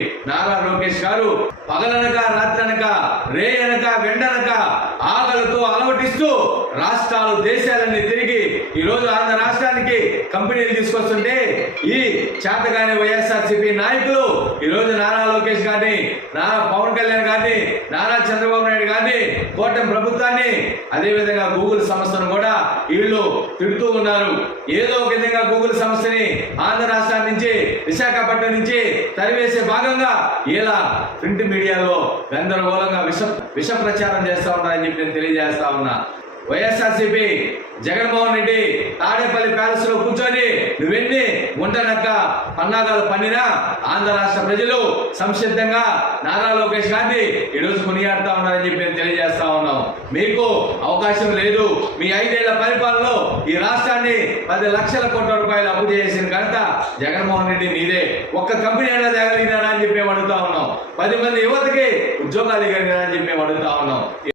నారా లోకేష్ గారు పగలనక రాత్రనక రేయనక వెండనక ఆకలితో అలవటిస్తూ రాష్ట్రాలు దేశాలన్నీ తిరిగి ఈ రోజు ఆంధ్ర రాష్ట్రానికి కంపెనీలు తీసుకొస్తుంటే ఈ చేతగాని వైఎస్ఆర్సీపీ నాయకులు ఈ రోజు నారా లోకేష్ గారిని, నారా పవన్ కళ్యాణ్ గారిని, నారా చంద్రబాబు నాయుడు గారిని, కూటమి ప్రభుత్వాన్ని, అదేవిధంగా గూగుల్ సంస్థను కూడా వీళ్ళు తిడుతూ ఉన్నారు. ఏదో ఒక విధంగా గూగుల్ సంస్థని ఆంధ్ర రాష్ట్రం నుంచి, విశాఖపట్నం నుంచి తరివేసే భాగంగా ఇలా ప్రింట్ మీడియాలో గందరగోళంగా విష ప్రచారం చేస్తా ఉన్నారని చెప్పి నేను తెలియజేస్తా ఉన్నా. వైఎస్ఆర్సీపీ జగన్మోహన్ రెడ్డి తాడేపల్లి ప్యాలెస్ లో కూర్చొని నువ్వెన్ని గుంటనక్క పన్నాగాలు పన్నినా ఆంధ్ర రాష్ట్ర ప్రజలు సంసిద్ధంగా నారా లోకేష్ గారిని ఈ రోజు కొనియాడుతా ఉన్నారని చెప్పి నేను తెలియజేస్తా ఉన్నాం. మీకు అవకాశం లేదు. మీ 5 ఏళ్ల పరిపాలనలో ఈ రాష్ట్రాన్ని 10 లక్షల కోట్ల రూపాయలు అప్పు చేసిన ఘనత జగన్మోహన్ రెడ్డి నీదే. ఒక్క కంపెనీ అయినా తేగలిగినారా అని చెప్పి మేము అడుగుతా ఉన్నాం. 10 మంది యువతకి ఉద్యోగాలు ఇవ్వగలిగినారా అని చెప్పి మేము అడుగుతా ఉన్నాం.